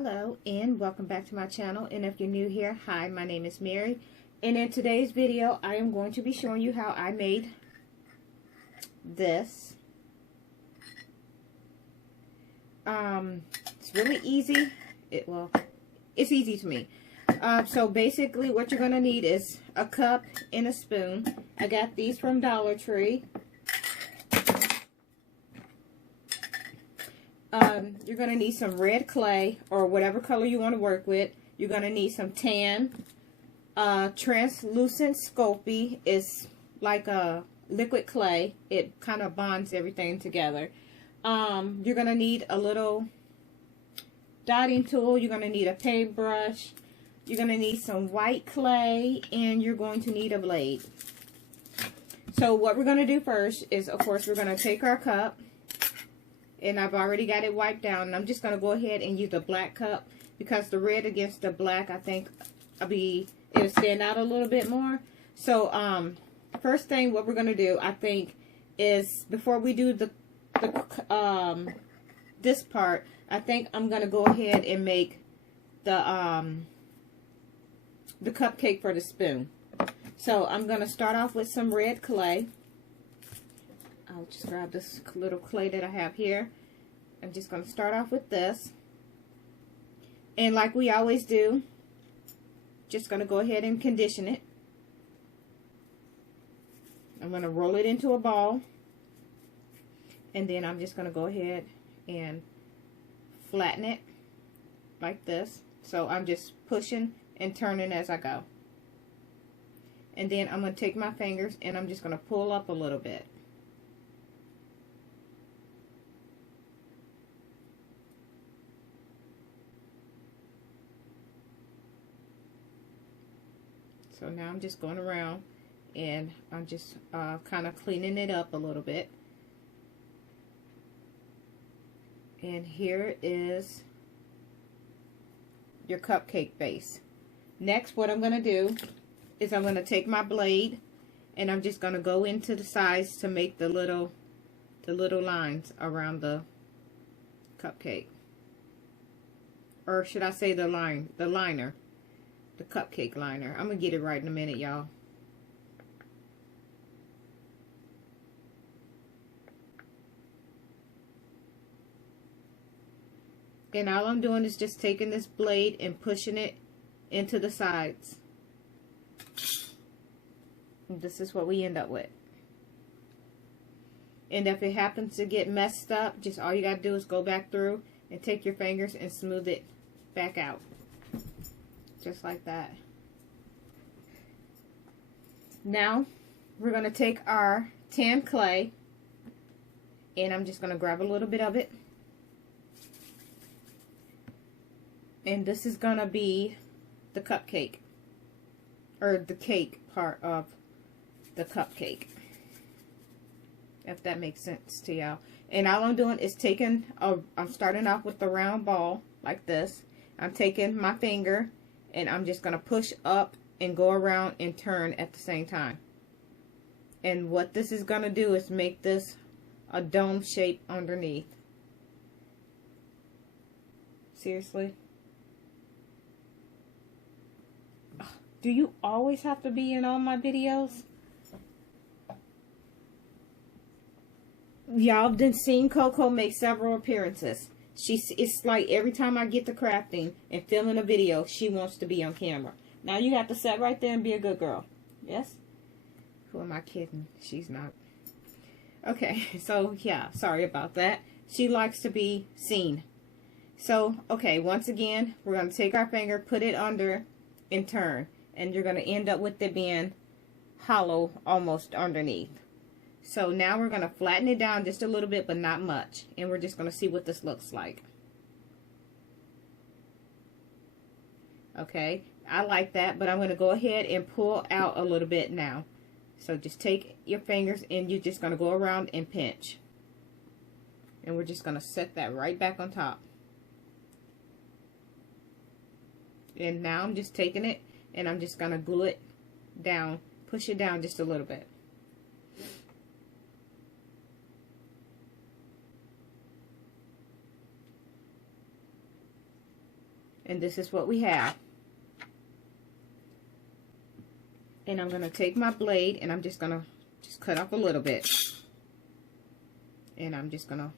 Hello and welcome back to my channel, and if you're new here, hi, my name is Mary, and in today's video I am going to be showing you how I made this. It's really easy. It's easy to me. So basically what you're going to need is a cup and a spoon. I got these from Dollar Tree. You're going to need some red clay or whatever color you want to work with. You're going to need some tan. Translucent Sculpey is like a liquid clay. It kind of bonds everything together. You're going to need a little dotting tool. You're going to need a paintbrush. You're going to need some white clay, and you're going to need a blade. So what we're going to do first is, of course, we're going to take our cup. And I've already got it wiped down. And I'm just going to go ahead and use the black cup, because the red against the black, I think it'll stand out a little bit more. So first thing what we're going to do, I think, is before we do this part, I think I'm going to go ahead and make the cupcake for the spoon. So I'm going to start off with some red clay. I'll just grab this little clay that I have here. I'm just going to start off with this. And like we always do, just going to go ahead and condition it. I'm going to roll it into a ball. And then I'm just going to go ahead and flatten it like this. So I'm just pushing and turning as I go. And then I'm going to take my fingers and I'm just going to pull up a little bit. So now I'm just going around and I'm just kind of cleaning it up a little bit. And here is your cupcake base. Next, what I'm going to do is I'm going to take my blade and I'm just going to go into the sides to make the little lines around the cupcake. Or should I say the liner. The cupcake liner. I'm going to get it right in a minute, y'all. And all I'm doing is just taking this blade and pushing it into the sides. And this is what we end up with. And if it happens to get messed up, just all you got to do is go back through and take your fingers and smooth it back out. Just like that. Now we're going to take our tan clay and I'm just going to grab a little bit of it. And this is going to be the cupcake, or the cake part of the cupcake, if that makes sense to y'all. And all I'm doing is I'm starting off with the round ball like this. I'm taking my finger and I'm just going to push up and go around and turn at the same time. And what this is going to do is make this a dome shape underneath. Seriously? Do you always have to be in all my videos? Y'all have seen Coco make several appearances. It's like every time I get to crafting and filming a video, she wants to be on camera. Now you have to sit right there and be a good girl. Yes? Who am I kidding? She's not. Okay, so yeah, sorry about that. She likes to be seen. So, okay, once again, we're going to take our finger, put it under, and turn. And you're going to end up with it being hollow almost underneath. So now we're going to flatten it down just a little bit, but not much. And we're just going to see what this looks like. Okay, I like that, but I'm going to go ahead and pull out a little bit now. So just take your fingers and you're just going to go around and pinch. And we're just going to set that right back on top. And now I'm just taking it and I'm just going to glue it down, push it down just a little bit. And this is what we have. And I'm going to take my blade and I'm just going to cut off a little bit. And I'm just going to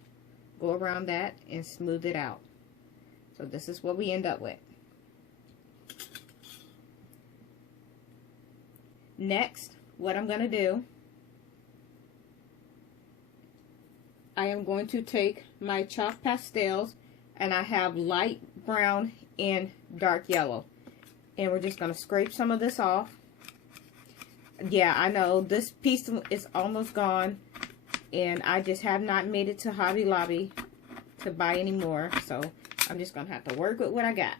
go around that and smooth it out. So this is what we end up with. Next, what I'm going to do, I am going to take my chalk pastels, and I have light brown and dark yellow. And we're just going to scrape some of this off. Yeah, I know this piece is almost gone, and I just have not made it to Hobby Lobby to buy any more. So I'm just going to have to work with what I got.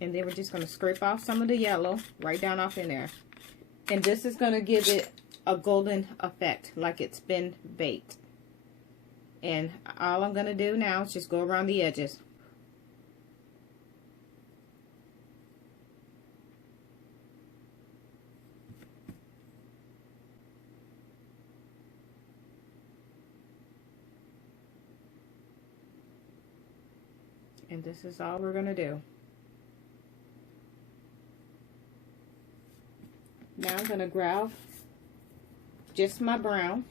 And then we're just going to scrape off some of the yellow right down off in there. And this is going to give it a golden effect, like it's been baked. And all I'm going to do now is just go around the edges. And this is all we're going to do. Now I'm going to grab just my brown,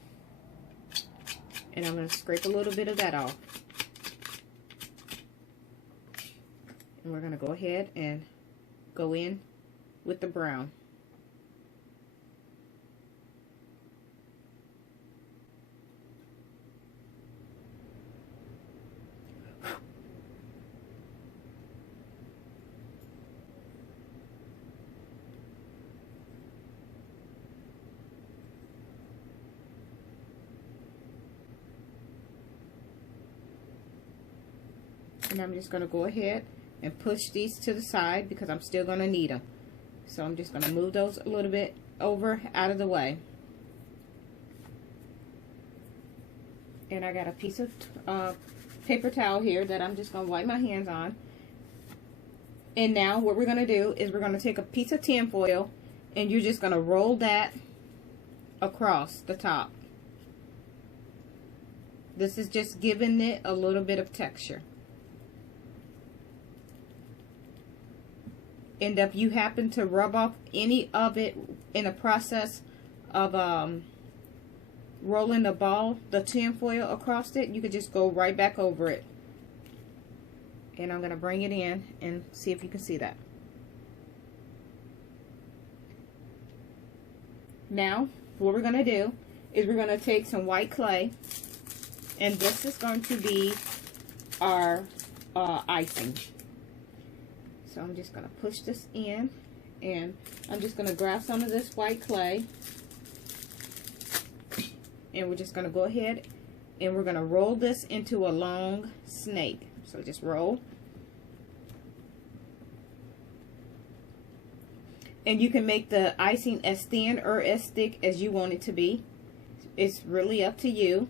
and I'm going to scrape a little bit of that off. And we're going to go ahead and go in with the brown. And I'm just going to go ahead and push these to the side because I'm still going to need them. So I'm just going to move those a little bit over out of the way. And I got a piece of paper towel here that I'm just going to wipe my hands on. And now what we're going to do is we're going to take a piece of tin foil and you're just going to roll that across the top. This is just giving it a little bit of texture. And if you happen to rub off any of it in the process of rolling the ball, the tin foil across it, you could just go right back over it. And I'm going to bring it in and see if you can see that. Now, what we're going to do is we're going to take some white clay, and this is going to be our icing. So I'm just going to push this in, and I'm just going to grab some of this white clay, and we're just going to go ahead and we're going to roll this into a long snake. So just roll. And you can make the icing as thin or as thick as you want it to be. It's really up to you.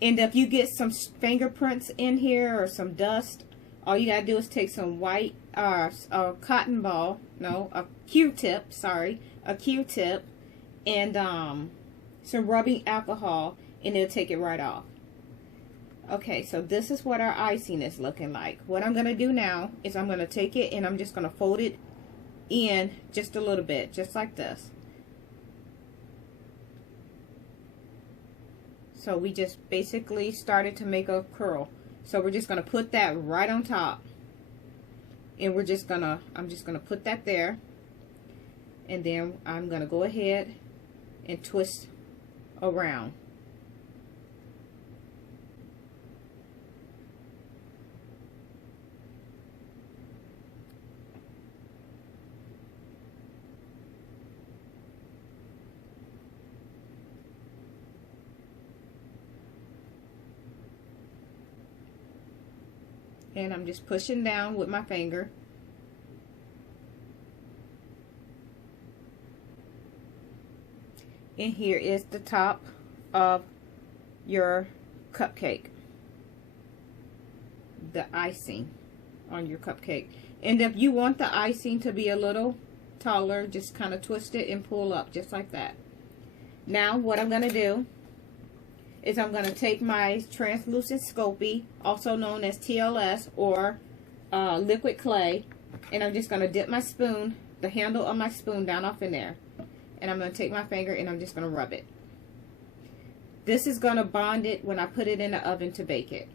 And if you get some fingerprints in here or some dust, all you gotta do is take some white a cotton ball, no, a Q-tip, sorry, a Q-tip, and some rubbing alcohol, and it'll take it right off. Okay, so this is what our icing is looking like. What I'm gonna do now is I'm gonna take it and I'm just gonna fold it in just a little bit, just like this. So we just basically started to make a curl. So we're just gonna put that right on top. And we're just gonna, I'm just gonna put that there. And then I'm gonna go ahead and twist around. And I'm just pushing down with my finger. And here is the top of your cupcake. The icing on your cupcake. And if you want the icing to be a little taller, just kind of twist it and pull up just like that. Now what I'm going to do is I'm going to take my translucent Scoopy, also known as TLS, or liquid clay, and I'm just going to dip my spoon, the handle of my spoon, down off in there. And I'm going to take my finger and I'm just going to rub it. This is going to bond it when I put it in the oven to bake it.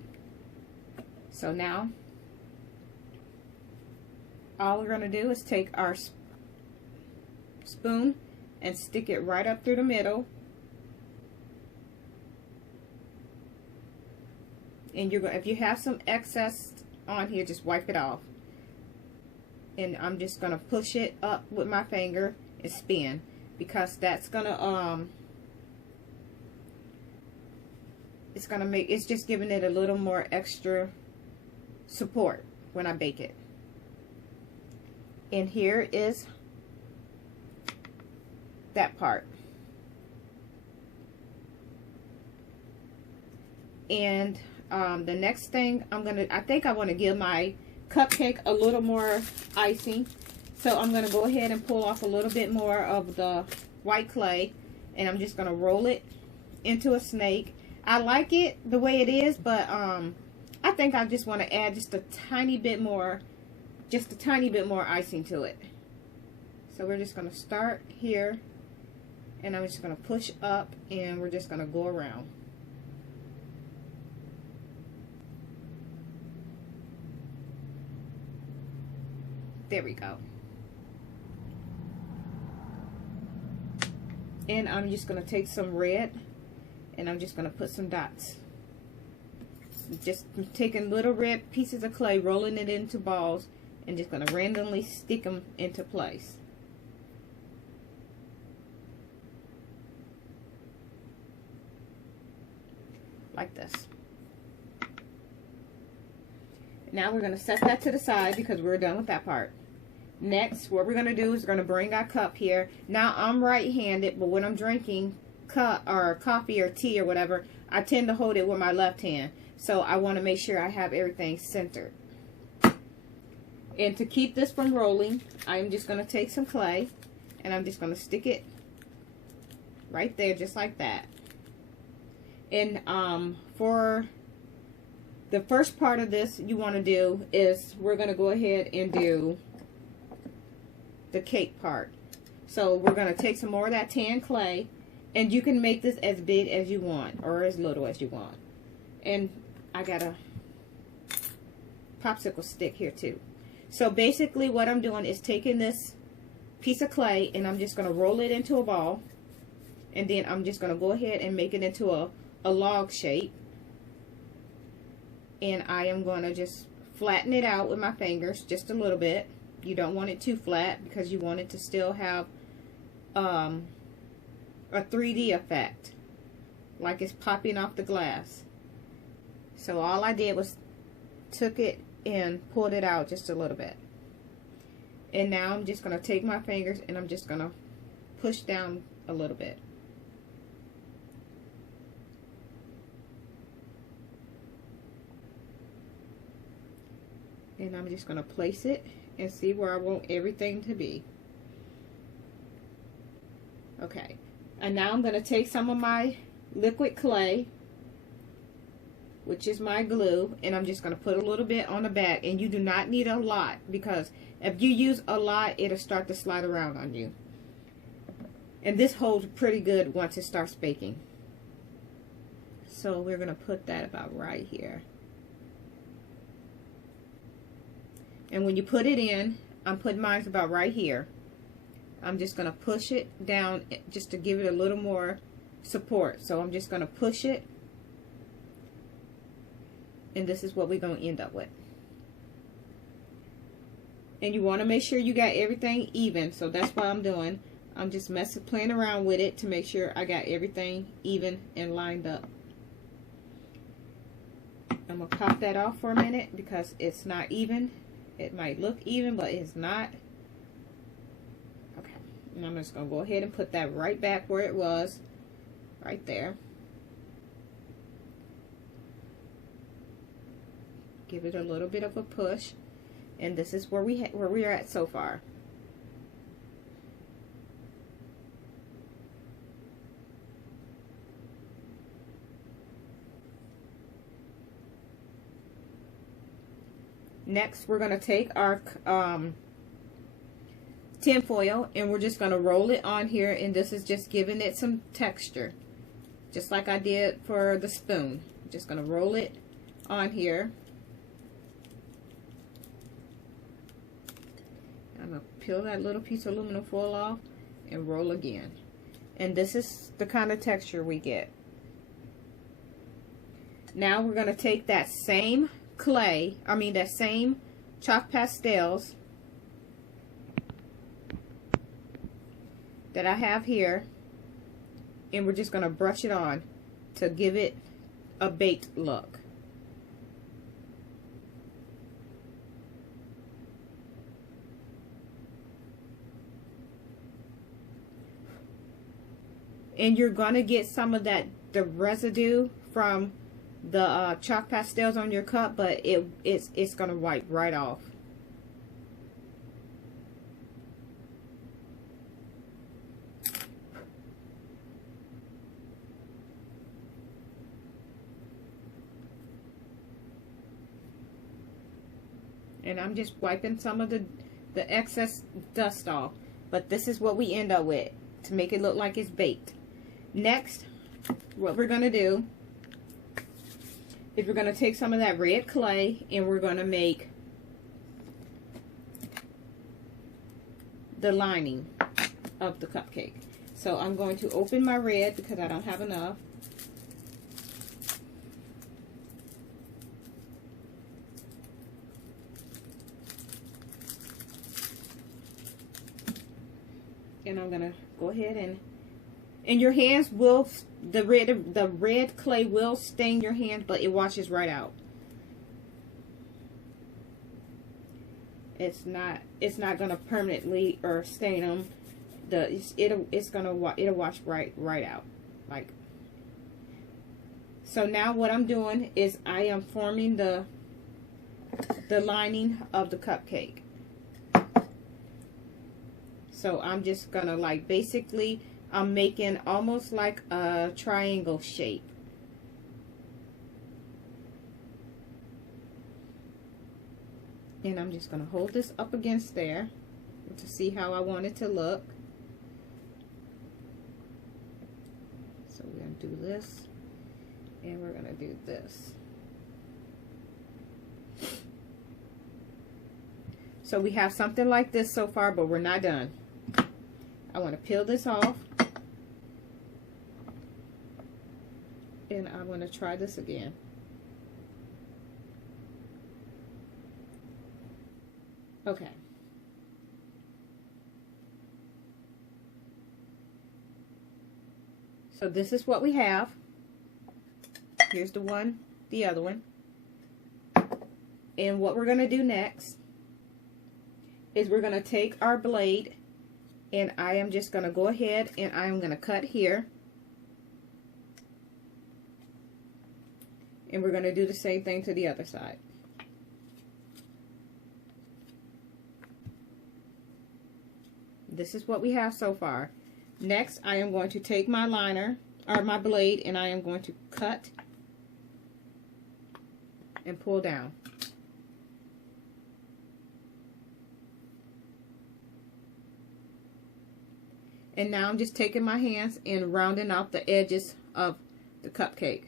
So now, all we're going to do is take our spoon and stick it right up through the middle. And you're going, if you have some excess on here, just wipe it off. And I'm just going to push it up with my finger and spin, because that's going to it's going to make, it's just giving it a little more extra support when I bake it. And here is that part. And the next thing I think I want to give my cupcake a little more icing. So I'm going to go ahead and pull off a little bit more of the white clay, and I'm just going to roll it into a snake. I like it the way it is, but I think I just want to add just a tiny bit more icing to it. So we're just going to start here, and I'm just going to push up, and we're just going to go around. There we go. And I'm just going to take some red, and I'm just going to put some dots. Just taking little red pieces of clay, rolling it into balls, and just going to randomly stick them into place. Like this. Now we're going to set that to the side because we're done with that part. Next, what we're going to do is we're going to bring our cup here. Now I'm right-handed, but when I'm drinking coffee or tea or whatever, I tend to hold it with my left hand. So I want to make sure I have everything centered. And to keep this from rolling, I'm just going to take some clay, and I'm just going to stick it right there, just like that. And for the first part of this, you want to do is we're going to go ahead and do the cake part. So we're going to take some more of that tan clay, and you can make this as big as you want or as little as you want. And I got a popsicle stick here too. So basically what I'm doing is taking this piece of clay, and I'm just going to roll it into a ball, and then I'm just going to go ahead and make it into a log shape. And I am going to just flatten it out with my fingers just a little bit. You don't want it too flat because you want it to still have a 3D effect, like it's popping off the glass. So all I did was took it and pulled it out just a little bit. And now I'm just going to take my fingers and I'm just going to push down a little bit. And I'm just going to place it and see where I want everything to be. Okay. And now I'm going to take some of my liquid clay, which is my glue, and I'm just going to put a little bit on the back. And you do not need a lot, because if you use a lot, it'll start to slide around on you. And this holds pretty good once it starts baking. So we're going to put that about right here. And when you put it in, I'm putting mine about right here. I'm just going to push it down just to give it a little more support. So I'm just going to push it. And this is what we're going to end up with. And you want to make sure you got everything even. So that's what I'm doing. I'm just playing around with it to make sure I got everything even and lined up. I'm going to pop that off for a minute because it's not even. It might look even, but it's not. Okay. And I'm just going to go ahead and put that right back where it was. Right there. Give it a little bit of a push. And this is where we are at so far. Next, we're going to take our tin foil and we're just going to roll it on here, and this is just giving it some texture, just like I did for the spoon. I'm just going to roll it on here. I'm going to peel that little piece of aluminum foil off and roll again. And this is the kind of texture we get. Now we're going to take that same that same chalk pastels that I have here, and we're just going to brush it on to give it a baked look. And you're going to get some of the residue from the chalk pastels on your cup, but it's going to wipe right off. And I'm just wiping some of the excess dust off, but this is what we end up with to make it look like it's baked. Next, what we're going to do is we're going to take some of that red clay and we're going to make the lining of the cupcake. So I'm going to open my red because I don't have enough. And I'm going to go ahead and your hands will, the red clay will stain your hands, but it washes right out. It's not going to permanently or stain them. It'll wash right out. Like, so now what I'm doing is I am forming the lining of the cupcake. So I'm just gonna, like, basically I'm making almost like a triangle shape. And I'm just gonna hold this up against there to see how I want it to look. So we're gonna do this and we're gonna do this. So we have something like this so far, but we're not done. I want to peel this off, and I'm going to try this again. Okay. So this is what we have. Here's the other one. And what we're going to do next is we're going to take our blade, and I am just going to go ahead and I'm going to cut here. And we're going to do the same thing to the other side. This is what we have so far. Next, I am going to take my liner, or my blade, and I am going to cut and pull down. And now I'm just taking my hands and rounding out the edges of the cupcake,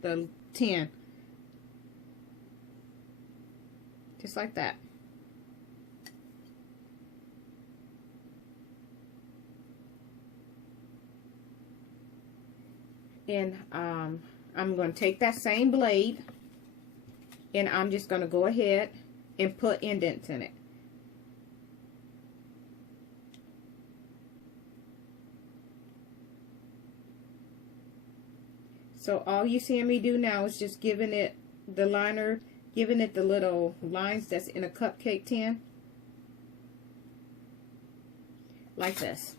the tin. Just like that. And I'm going to take that same blade and I'm just going to go ahead and put indents in it. So all you see me do now is just giving it the liner, giving it the little lines that's in a cupcake tin. Like this.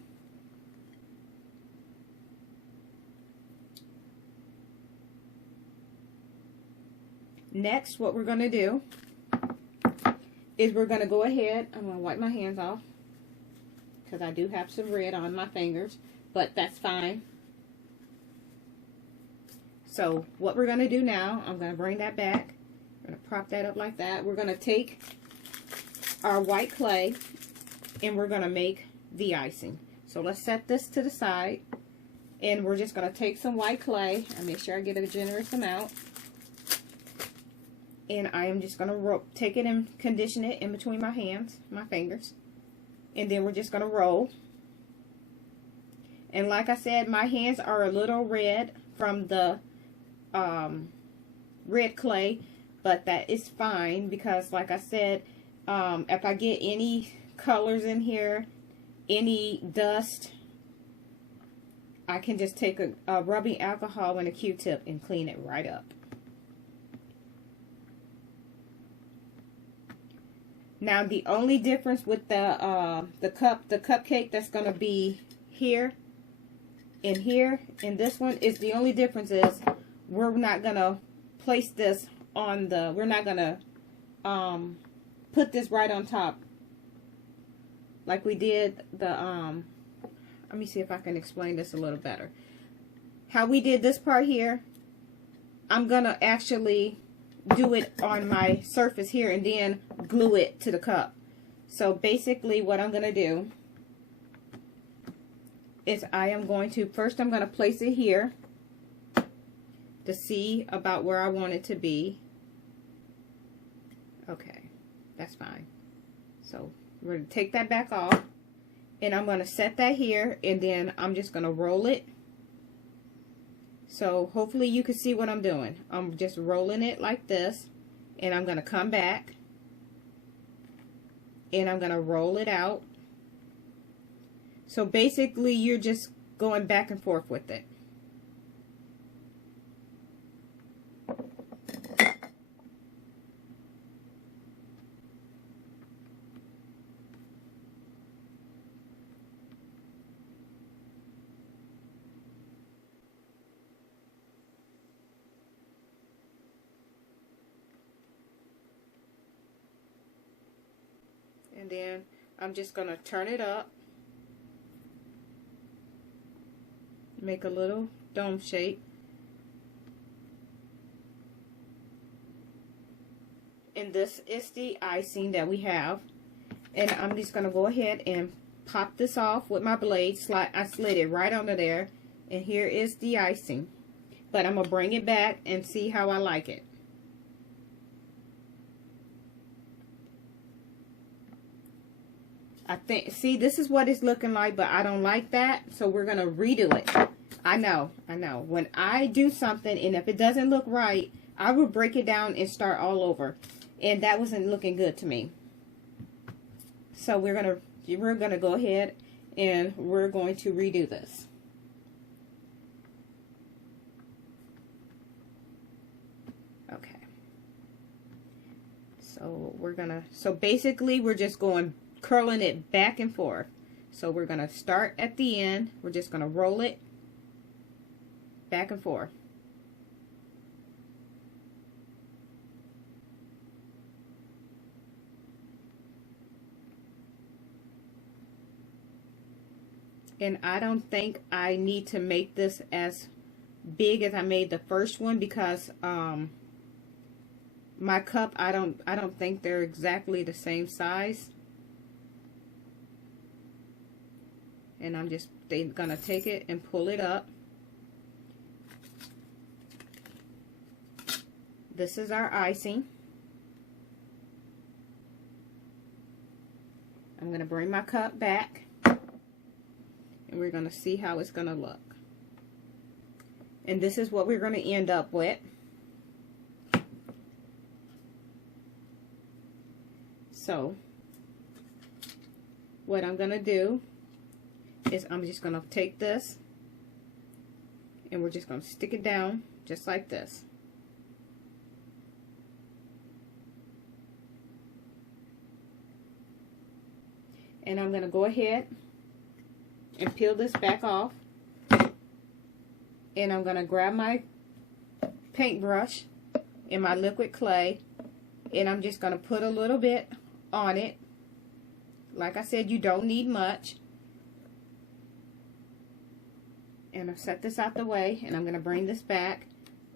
Next, what we're going to do is we're going to go ahead, I'm going to wipe my hands off because I do have some red on my fingers, but that's fine. So what we're going to do now, I'm going to bring that back. I'm going to prop that up like that. We're going to take our white clay and we're going to make the icing. So let's set this to the side, and we're just going to take some white clay and make sure I get a generous amount. And I am just going to take it and condition it in between my hands, my fingers. And then we're just going to roll. And like I said, my hands are a little red from the red clay, but that is fine because like I said, if I get any colors in here, any dust, I can just take a rubbing alcohol and a Q-tip and clean it right up. Now the only difference with the cupcake that's going to be here and here and this one is, the only difference is we're not going to place this on the, we're not going to put this right on top like we did the let me see if I can explain this a little better. How we did this part here, I'm going to actually do it on my surface here and then glue it to the cup. So basically what I'm going to do is I am going to, first I'm going to place it here to see about where I want it to be. Okay, that's fine. So we're going to take that back off, and I'm going to set that here, and then I'm just going to roll it. So hopefully you can see what I'm doing. I'm just rolling it like this, and I'm going to come back, and I'm going to roll it out. So basically you're just going back and forth with it. And then I'm just going to turn it up, make a little dome shape, and this is the icing that we have. And I'm just going to go ahead and pop this off with my blade. I slid it right under there, and here is the icing. But I'm going to bring it back and see how I like it. I think, see, this is what it's looking like, but I don't like that, so we're going to redo it. I know. When I do something, and if it doesn't look right, I will break it down and start all over. And that wasn't looking good to me. So we're gonna go ahead and we're going to redo this. Okay. So basically we're just curling it back and forth. So we're gonna start at the end. We're just gonna roll it back and forth. And I don't think I need to make this as big as I made the first one, because my cup, I don't think they're exactly the same size. And I'm just gonna take it and pull it up. This is our icing. I'm gonna bring my cup back, and we're gonna see how it's gonna look. And this is what we're gonna end up with. So what I'm gonna do is I'm just gonna take this and we're just gonna stick it down just like this. And I'm gonna go ahead and peel this back off, and I'm gonna grab my paintbrush and my liquid clay, and I'm just gonna put a little bit on it. Like I said, you don't need much. And I've set this out the way, and I'm gonna bring this back,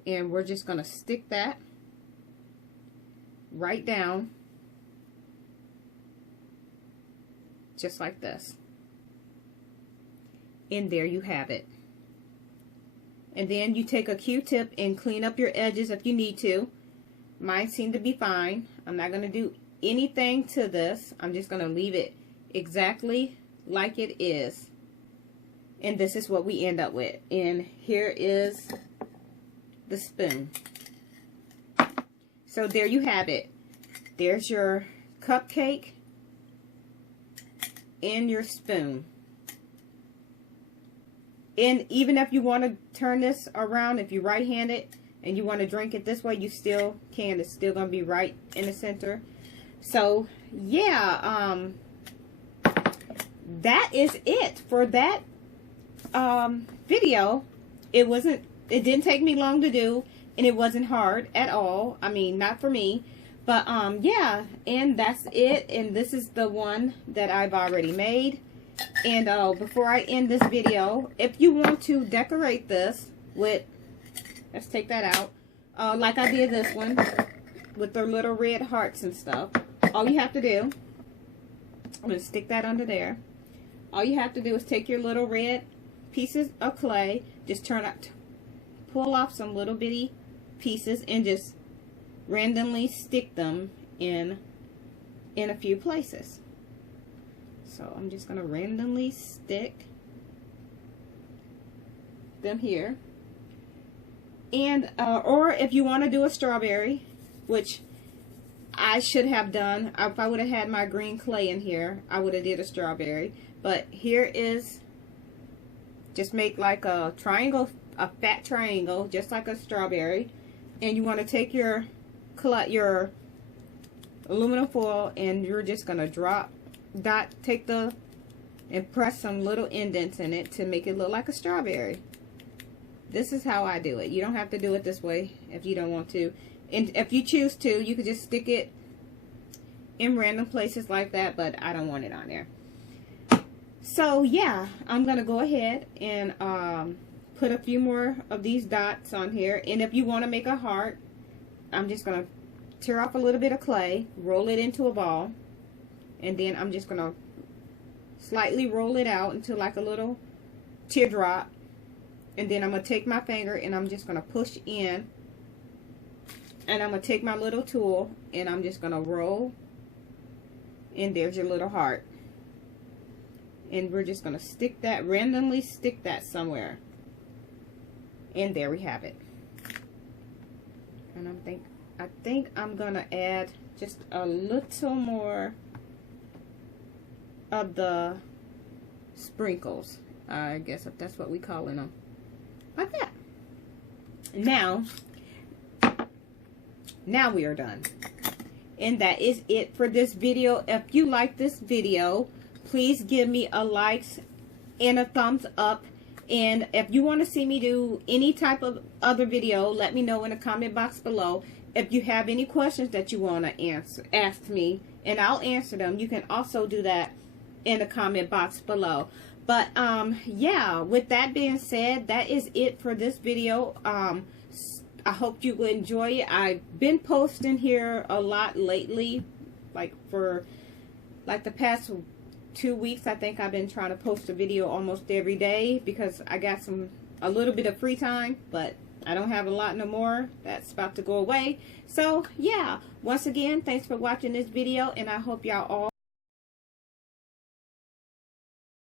and we're just gonna stick that right down, just like this. And there you have it. And then you take a Q-tip and clean up your edges if you need to. Mine seem to be fine. I'm not going to do anything to this. I'm just going to leave it exactly like it is. And this is what we end up with. And here is the spoon. So there you have it. There's your cupcake and your spoon. And even if you want to turn this around, if you're right-handed and you want to drink it this way, you still can. It's still going to be right in the center. So, yeah, that is it for that video. It didn't take me long to do, and it wasn't hard at all. I mean, not for me. But, yeah, and that's it. And this is the one that I've already made. And before I end this video, if you want to decorate this with, let's take that out, like I did this one, with the little red hearts and stuff, all you have to do, I'm going to stick that under there. All you have to do is take your little red pieces of clay, just pull off some little bitty pieces and just randomly stick them in a few places. So I'm just going to randomly stick them here. And, or if you want to do a strawberry, which I should have done, if I would have had my green clay in here, I would have did a strawberry. But here is, just make like a triangle, a fat triangle, just like a strawberry. And you want to take your aluminum foil and you're just going to and press some little indents in it to make it look like a strawberry. This is how I do it. You don't have to do it this way if you don't want to. And if you choose to, you could just stick it in random places like that, but I don't want it on there. So yeah, I'm going to go ahead and put a few more of these dots on here. And if you want to make a heart, I'm just going to tear off a little bit of clay, roll it into a ball, and then I'm just going to slightly roll it out into like a little teardrop. And then I'm going to take my finger and I'm just going to push in. And I'm going to take my little tool and I'm just going to roll. And there's your little heart. And we're just going to stick that, randomly stick that somewhere. And there we have it. And I think I'm going to add just a little more of the sprinkles. I guess if that's what we calling them. Like that. Now we are done. And that is it for this video. If you like this video, please give me a like and a thumbs up. And if you want to see me do any type of other video, let me know in the comment box below. If you have any questions that you want to ask me, and I'll answer them. You can also do that in the comment box below. But yeah, with that being said, that is it for this video. I hope you will enjoy it. I've been posting here a lot lately, like for like the past 2 weeks. I think I've been trying to post a video almost every day because I got a little bit of free time, but I don't have a lot no more. That's about to go away. So yeah, once again, thanks for watching this video, and I hope y'all all